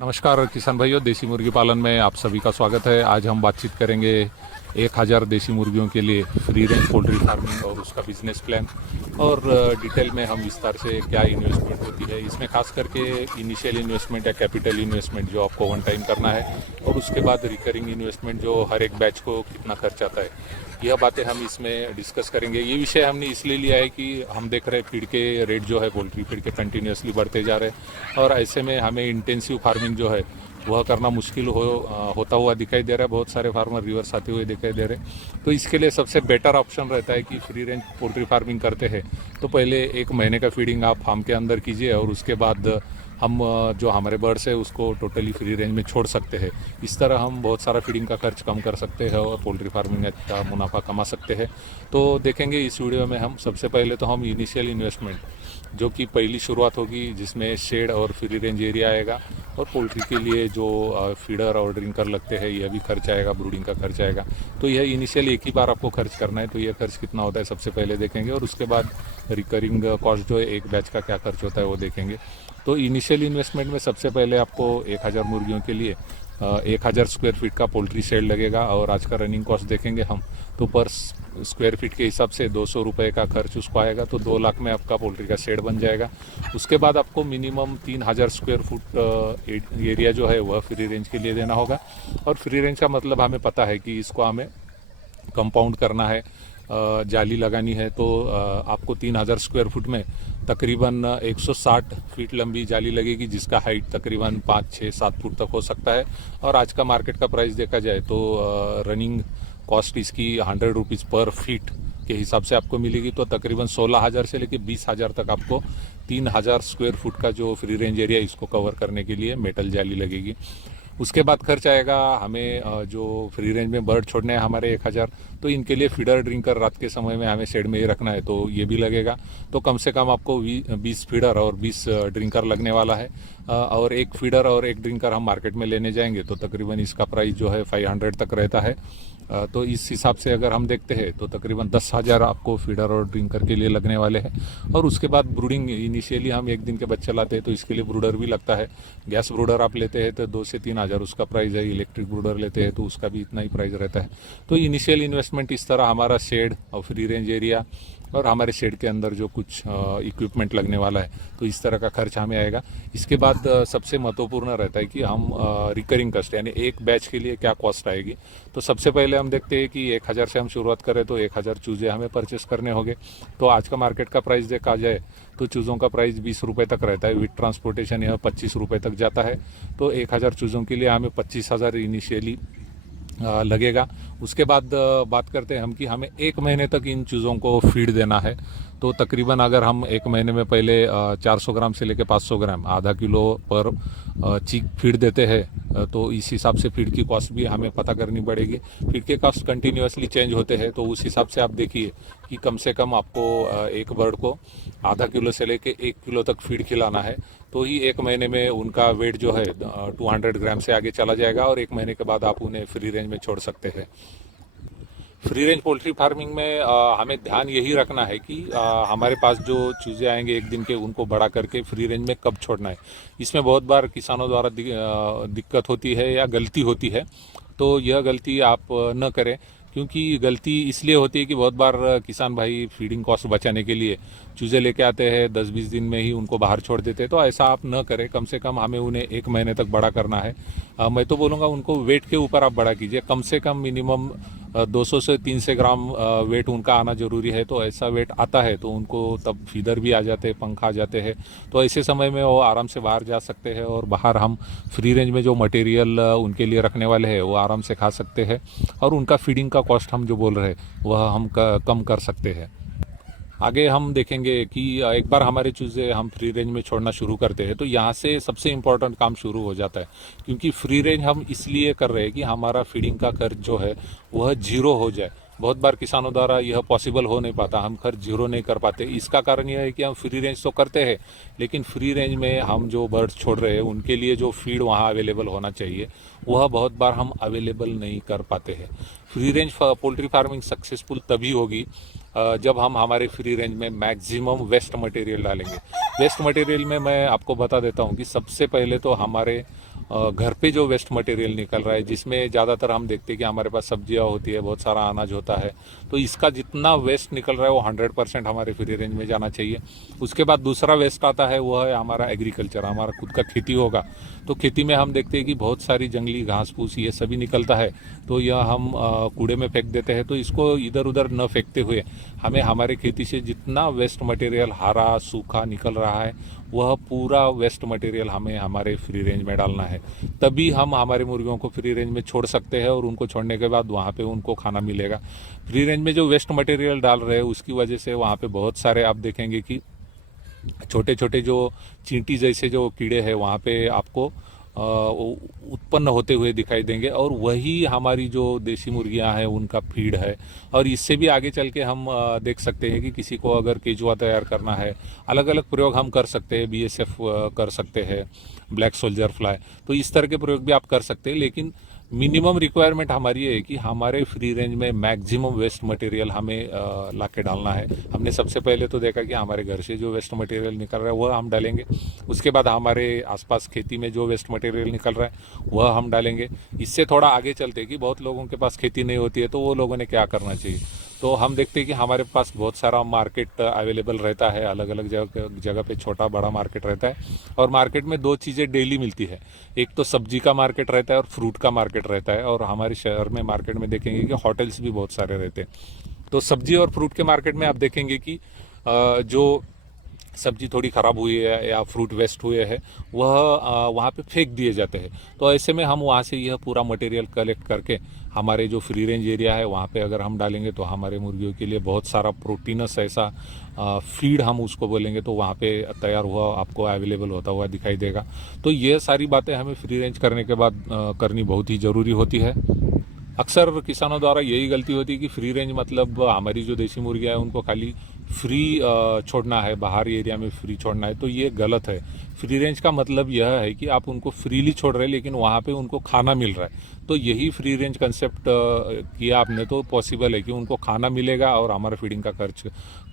नमस्कार किसान भाइयों, देसी मुर्गी पालन में आप सभी का स्वागत है। आज हम बातचीत करेंगे 1000 देसी मुर्गियों के लिए फ्री रेंज पोल्ट्री फार्मिंग और उसका बिजनेस प्लान, और डिटेल में हम विस्तार से क्या इन्वेस्टमेंट होती है इसमें, खास करके इनिशियल इन्वेस्टमेंट या कैपिटल इन्वेस्टमेंट जो आपको वन टाइम करना है, और उसके बाद रिकरिंग इन्वेस्टमेंट जो हर एक बैच को कितना खर्च आता है, यह बातें हम इसमें डिस्कस करेंगे। ये विषय हमने इसलिए लिया है कि हम देख रहे हैं फीड के रेट जो है, पोल्ट्री फीड के कंटिन्यूसली बढ़ते जा रहे हैं, और ऐसे में हमें इंटेंसिव फार्मिंग जो है वह करना मुश्किल होता हुआ दिखाई दे रहा है। बहुत सारे फार्मर रिवर्स आते हुए दिखाई दे रहे हैं। तो इसके लिए सबसे बेटर ऑप्शन रहता है कि फ्री रेंज पोल्ट्री फार्मिंग करते हैं तो पहले 1 महीने का फीडिंग आप फार्म के अंदर कीजिए, और उसके बाद हम जो हमारे बर्ड्स है उसको टोटली फ्री रेंज में छोड़ सकते हैं। इस तरह हम बहुत सारा फीडिंग का खर्च कम कर सकते हैं और पोल्ट्री फार्मिंग में अच्छा मुनाफा कमा सकते हैं। तो देखेंगे इस वीडियो में हम सबसे पहले तो हम इनिशियल इन्वेस्टमेंट जो कि पहली शुरुआत होगी, जिसमें शेड और फ्री रेंज एरिया आएगा, और पोल्ट्री के लिए जो फीडर और ड्रिंकर लगते हैं यह भी खर्च आएगा, ब्रूडिंग का खर्च आएगा। तो यह इनिशियल एक ही बार आपको खर्च करना है, तो यह खर्च कितना होता है सबसे पहले देखेंगे, और उसके बाद रिकरिंग कॉस्ट जो है एक बैच का क्या खर्च होता है वो देखेंगे। तो इनिशियल इन्वेस्टमेंट में सबसे पहले आपको 1000 मुर्गियों के लिए 1000 स्क्वायर फीट का पोल्ट्री शेड लगेगा, और आज का रनिंग कॉस्ट देखेंगे हम तो पर स्क्वायर फीट के हिसाब से 200 रुपये का खर्च उसको आएगा, तो 2 लाख में आपका पोल्ट्री का शेड बन जाएगा। उसके बाद आपको मिनिमम 3000 स्क्वायर फुट एरिया जो है वह फ्री रेंज के लिए देना होगा, और फ्री रेंज का मतलब हमें पता है कि इसको हमें कंपाउंड करना है, जाली लगानी है। तो आपको 3000 स्क्वायर फुट में तकरीबन 160 फीट लंबी जाली लगेगी, जिसका हाइट तकरीबन 5, 6, 7 फुट तक हो सकता है। और आज का मार्केट का प्राइस देखा जाए तो रनिंग कॉस्ट इसकी 100 रुपीज़ पर फीट के हिसाब से आपको मिलेगी। तो तकरीबन 16,000 से लेकर 20,000 तक आपको 3000 स्क्वायर फुट का जो फ्री रेंज एरिया इसको कवर करने के लिए मेटल जाली लगेगी। उसके बाद खर्च आएगा हमें जो फ्री रेंज में बर्ड छोड़ने हैं हमारे 1000, तो इनके लिए फीडर ड्रिंकर रात के समय में हमें शेड में ही रखना है, तो ये भी लगेगा। तो कम से कम आपको 20 फीडर और 20 ड्रिंकर लगने वाला है, और एक फीडर और एक ड्रिंकर हम मार्केट में लेने जाएंगे तो तकरीबन इसका प्राइस जो है 500 तक रहता है। तो इस हिसाब से अगर हम देखते हैं तो तकरीबन 10,000 आपको फीडर और ड्रिंकर के लिए लगने वाले हैं। और उसके बाद ब्रूडिंग, इनिशियली हम 1 दिन के बच्चे लाते हैं तो इसके लिए ब्रूडर भी लगता है। गैस ब्रूडर आप लेते हैं तो 2 से 3,000 उसका प्राइस है, इलेक्ट्रिक ब्रूडर लेते हैं तो उसका भी इतना ही प्राइस रहता है। तो इनिशियल इन्वेस्टमेंट इस तरह हमारा शेड और फ्री रेंज एरिया और हमारे शेड के अंदर जो कुछ इक्विपमेंट लगने वाला है, तो इस तरह का खर्च हमें आएगा। इसके बाद सबसे महत्वपूर्ण रहता है कि हम रिकरिंग कॉस्ट यानी एक बैच के लिए क्या कॉस्ट आएगी। तो सबसे पहले हम देखते हैं कि 1000 से हम शुरुआत करें तो 1000 चूज़े हमें परचेस करने होंगे। तो आज का मार्केट का प्राइस देखा जाए तो चूज़ों का प्राइस 20 रुपये तक रहता है, विद ट्रांसपोर्टेशन यह 25 रुपये तक जाता है। तो 1000 चूज़ों के लिए हमें 25,000 इनिशियली लगेगा। उसके बाद बात करते हैं हम कि हमें 1 महीने तक इन चीज़ों को फीड देना है। तो तकरीबन अगर हम 1 महीने में पहले 400 ग्राम से लेकर 500 ग्राम, आधा किलो पर चीक फीड देते हैं, तो इस हिसाब से फीड की कॉस्ट भी हमें पता करनी पड़ेगी। फीड के कॉस्ट कंटिन्यूसली चेंज होते हैं, तो उस हिसाब से आप देखिए कि कम से कम आपको एक बर्ड को आधा किलो से लेकर 1 किलो तक फीड खिलाना है, तो ही 1 महीने में उनका वेट जो है 200 ग्राम से आगे चला जाएगा, और 1 महीने के बाद आप उन्हें फ्री रेंज में छोड़ सकते हैं। फ्री रेंज पोल्ट्री फार्मिंग में हमें ध्यान यही रखना है कि हमारे पास जो चूज़े आएंगे 1 दिन के, उनको बड़ा करके फ्री रेंज में कब छोड़ना है। इसमें बहुत बार किसानों द्वारा दिक्कत होती है या गलती होती है, तो यह गलती आप न करें, क्योंकि गलती इसलिए होती है कि बहुत बार किसान भाई फीडिंग कॉस्ट बचाने के लिए चूज़े लेके आते हैं, 10-20 दिन में ही उनको बाहर छोड़ देते हैं। तो ऐसा आप न करें, कम से कम हमें उन्हें 1 महीने तक बड़ा करना है। मैं तो बोलूँगा उनको वेट के ऊपर आप बड़ा कीजिए, कम से कम मिनिमम 200 से 300 ग्राम वेट उनका आना जरूरी है। तो ऐसा वेट आता है तो उनको तब फीदर भी आ जाते हैं, पंखा आ जाते हैं, तो ऐसे समय में वो आराम से बाहर जा सकते हैं, और बाहर हम फ्री रेंज में जो मटेरियल उनके लिए रखने वाले हैं वो आराम से खा सकते हैं, और उनका फीडिंग का कॉस्ट हम जो बोल रहे हैं वह हम कम कर सकते हैं। आगे हम देखेंगे कि एक बार हमारे चूज़े हम फ्री रेंज में छोड़ना शुरू करते हैं तो यहाँ से सबसे इम्पोर्टेंट काम शुरू हो जाता है, क्योंकि फ्री रेंज हम इसलिए कर रहे हैं कि हमारा फीडिंग का खर्च जो है वह 0 हो जाए। बहुत बार किसानों द्वारा यह पॉसिबल हो नहीं पाता, हम खर्च 0 नहीं कर पाते। इसका कारण यह है कि हम फ्री रेंज तो करते हैं, लेकिन फ्री रेंज में हम जो बर्ड्स छोड़ रहे हैं उनके लिए जो फीड वहाँ अवेलेबल होना चाहिए वह बहुत बार हम अवेलेबल नहीं कर पाते हैं। Free range poultry farming successful तभी होगी जब हम हमारे फ्री रेंज में मैक्सिमम वेस्ट मटेरियल डालेंगे। वेस्ट मटेरियल में मैं आपको बता देता हूँ कि सबसे पहले तो हमारे घर पे जो वेस्ट मटेरियल निकल रहा है, जिसमें ज़्यादातर हम देखते हैं कि हमारे पास सब्जियां होती है, बहुत सारा अनाज होता है, तो इसका जितना वेस्ट निकल रहा है वो 100% हमारे फ्री रेंज में जाना चाहिए। उसके बाद दूसरा वेस्ट आता है, वो है हमारा एग्रीकल्चर, हमारा खुद का खेती होगा, तो खेती में हम देखते हैं कि बहुत सारी जंगली घास फूस ये सभी निकलता है, तो यह हम कूड़े में फेंक देते हैं। तो इसको इधर उधर न फेंकते हुए हमें हमारे खेती से जितना वेस्ट मटेरियल हरा सूखा निकल रहा है, वह पूरा वेस्ट मटेरियल हमें हमारे फ्री रेंज में डालना है। तभी हम हमारे मुर्गियों को फ्री रेंज में छोड़ सकते हैं, और उनको छोड़ने के बाद वहाँ पे उनको खाना मिलेगा। फ्री रेंज में जो वेस्ट मटेरियल डाल रहे हैं उसकी वजह से वहाँ पे बहुत सारे आप देखेंगे कि छोटे छोटे जो चींटी जैसे जो कीड़े हैं वहाँ पे आपको उत्पन्न होते हुए दिखाई देंगे, और वही हमारी जो देसी मुर्गियां हैं उनका फीड है। और इससे भी आगे चल के हम देख सकते हैं कि किसी को अगर केचुआ तैयार करना है, अलग अलग प्रयोग हम कर सकते हैं, BSF कर सकते हैं, ब्लैक सोल्जर फ्लाई, तो इस तरह के प्रयोग भी आप कर सकते हैं। लेकिन मिनिमम रिक्वायरमेंट हमारी है कि हमारे फ्री रेंज में मैक्सिमम वेस्ट मटेरियल हमें ला के डालना है। हमने सबसे पहले तो देखा कि हमारे घर से जो वेस्ट मटेरियल निकल रहा है वह हम डालेंगे, उसके बाद हमारे आसपास खेती में जो वेस्ट मटेरियल निकल रहा है वह हम डालेंगे। इससे थोड़ा आगे चलते कि बहुत लोगों के पास खेती नहीं होती है, तो वो लोगों ने क्या करना चाहिए, तो हम देखते हैं कि हमारे पास बहुत सारा मार्केट अवेलेबल रहता है, अलग अलग जगह पे छोटा बड़ा मार्केट रहता है, और मार्केट में दो चीज़ें डेली मिलती है, एक तो सब्जी का मार्केट रहता है और फ्रूट का मार्केट रहता है। और हमारे शहर में मार्केट में देखेंगे कि होटल्स भी बहुत सारे रहते हैं। तो सब्जी और फ्रूट के मार्केट में आप देखेंगे कि जो सब्जी थोड़ी ख़राब हुई है या फ्रूट वेस्ट हुए हैं वह वहाँ पे फेंक दिए जाते हैं। तो ऐसे में हम वहाँ से यह पूरा मटेरियल कलेक्ट करके हमारे जो फ्री रेंज एरिया है वहाँ पे अगर हम डालेंगे तो हमारे मुर्गियों के लिए बहुत सारा प्रोटीनस ऐसा फीड हम उसको बोलेंगे, तो वहाँ पे तैयार हुआ आपको अवेलेबल होता हुआ दिखाई देगा। तो ये सारी बातें हमें फ्री रेंज करने के बाद करनी बहुत ही ज़रूरी होती है। अक्सर किसानों द्वारा यही गलती होती है कि फ्री रेंज मतलब हमारी जो देसी मुर्गियाँ हैं उनको खाली फ्री छोड़ना है, बाहरी एरिया में फ्री छोड़ना है, तो ये गलत है। फ्री रेंज का मतलब यह है कि आप उनको फ्रीली छोड़ रहे हैं लेकिन वहाँ पे उनको खाना मिल रहा है। तो यही फ्री रेंज कंसेप्ट किया आपने तो पॉसिबल है कि उनको खाना मिलेगा और हमारा फीडिंग का खर्च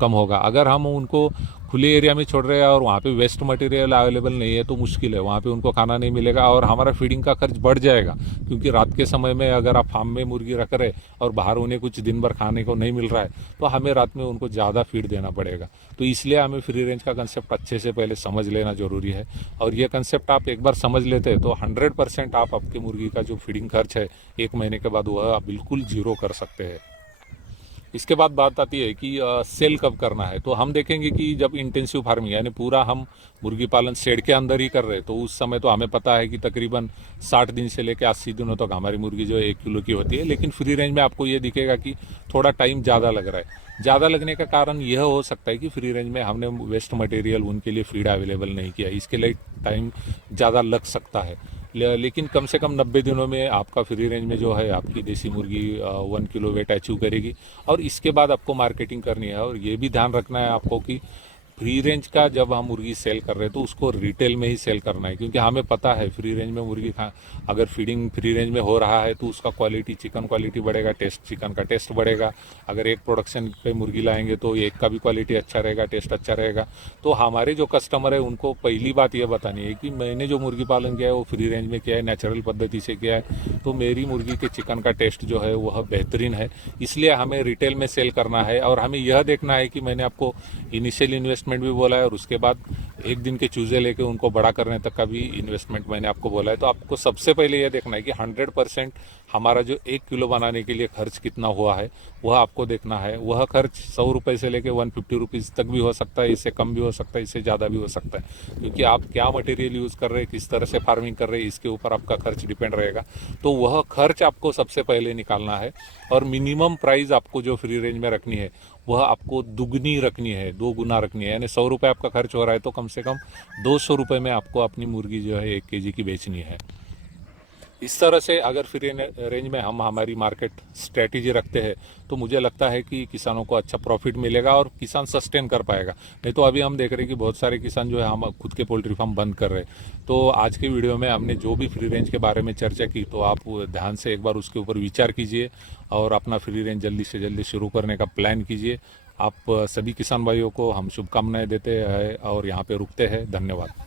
कम होगा। अगर हम उनको खुले एरिया में छोड़ रहे हैं और वहाँ पे वेस्ट मटेरियल अवेलेबल नहीं है तो मुश्किल है, वहाँ पे उनको खाना नहीं मिलेगा और हमारा फीडिंग का खर्च बढ़ जाएगा। क्योंकि रात के समय में अगर आप फार्म में मुर्गी रख रहे और बाहर उन्हें कुछ दिन भर खाने को नहीं मिल रहा है तो हमें रात में उनको ज़्यादा फीड देना पड़ेगा। तो इसलिए हमें फ्री रेंज का कंसेप्ट अच्छे से पहले समझ लेना ज़रूरी है, और ये कंसेप्ट आप एक बार समझ लेते हैं तो 100% आप आपकी मुर्गी का जो फीडिंग खर्च है 1 महीने के बाद वह आप बिल्कुल जीरो कर सकते हैं। इसके बाद बात आती है कि सेल कब करना है। तो हम देखेंगे कि जब इंटेंसिव फार्मिंग यानी पूरा हम मुर्गी पालन शेड के अंदर ही कर रहे हैं तो उस समय तो हमें पता है कि तकरीबन 60 दिन से लेकर 80 दिनों तक हमारी मुर्गी जो है 1 किलो की होती है। लेकिन फ्री रेंज में आपको ये दिखेगा कि थोड़ा टाइम ज़्यादा लग रहा है। ज़्यादा लगने का कारण यह हो सकता है कि फ्री रेंज में हमने वेस्ट मटेरियल उनके लिए फीड अवेलेबल नहीं किया, इसके लिए टाइम ज़्यादा लग सकता है। लेकिन कम से कम 90 दिनों में आपका फ्री रेंज में जो है आपकी देसी मुर्गी 1 किलो वेट अचीव करेगी। और इसके बाद आपको मार्केटिंग करनी है, और ये भी ध्यान रखना है आपको कि फ्री रेंज का जब हम मुर्गी सेल कर रहे हैं तो उसको रिटेल में ही सेल करना है। क्योंकि हमें पता है फ्री रेंज में मुर्गी अगर फीडिंग फ्री रेंज में हो रहा है तो उसका क्वालिटी चिकन क्वालिटी बढ़ेगा, टेस्ट चिकन का टेस्ट बढ़ेगा। अगर एक प्रोडक्शन पे मुर्गी लाएंगे तो एक का भी क्वालिटी अच्छा रहेगा, टेस्ट अच्छा रहेगा। तो हमारे जो कस्टमर है उनको पहली बात यह बतानी है कि मैंने जो मुर्गी पालन किया है वो फ्री रेंज में किया है, नेचुरल पद्धति से किया है, तो मेरी मुर्गी के चिकन का टेस्ट जो है वह बेहतरीन है। इसलिए हमें रिटेल में सेल करना है, और हमें यह देखना है कि मैंने आपको इनिशियल इन्वेस्टमेंट भी बोला है और उसके बाद 1 दिन के चूजे लेके उनको बड़ा करने तक का भी इन्वेस्टमेंट मैंने आपको बोला है। तो आपको सबसे पहले यह देखना है कि 100% हमारा जो 1 किलो बनाने के लिए खर्च कितना हुआ है वह आपको देखना है। वह खर्च 100 रुपये से लेके 150 रुपीज़ तक भी हो सकता है, इससे कम भी हो सकता है, इससे ज़्यादा भी हो सकता है। क्योंकि आप क्या मटेरियल यूज़ कर रहे हैं, किस तरह से फार्मिंग कर रहे हैं, इसके ऊपर आपका खर्च डिपेंड रहेगा। तो वह खर्च आपको सबसे पहले निकालना है, और मिनिमम प्राइस आपको जो फ्री रेंज में रखनी है वह आपको दुगनी रखनी है, 2 गुना रखनी है। यानी 100 रुपये आपका खर्च हो रहा है तो कम से कम 200 रुपये में आपको अपनी मुर्गी जो है 1 केजी की बेचनी है। इस तरह से अगर फ्री रेंज में हम हमारी मार्केट स्ट्रेटेजी रखते हैं तो मुझे लगता है कि किसानों को अच्छा प्रॉफिट मिलेगा और किसान सस्टेन कर पाएगा। नहीं तो अभी हम देख रहे हैं कि बहुत सारे किसान जो है हम खुद के पोल्ट्री फार्म बंद कर रहे हैं। तो आज के वीडियो में हमने जो भी फ्री रेंज के बारे में चर्चा की तो आप ध्यान से एक बार उसके ऊपर विचार कीजिए और अपना फ्री रेंज जल्दी से जल्दी शुरू करने का प्लान कीजिए। आप सभी किसान भाइयों को हम शुभकामनाएं देते हैं और यहाँ पे रुकते हैं। धन्यवाद।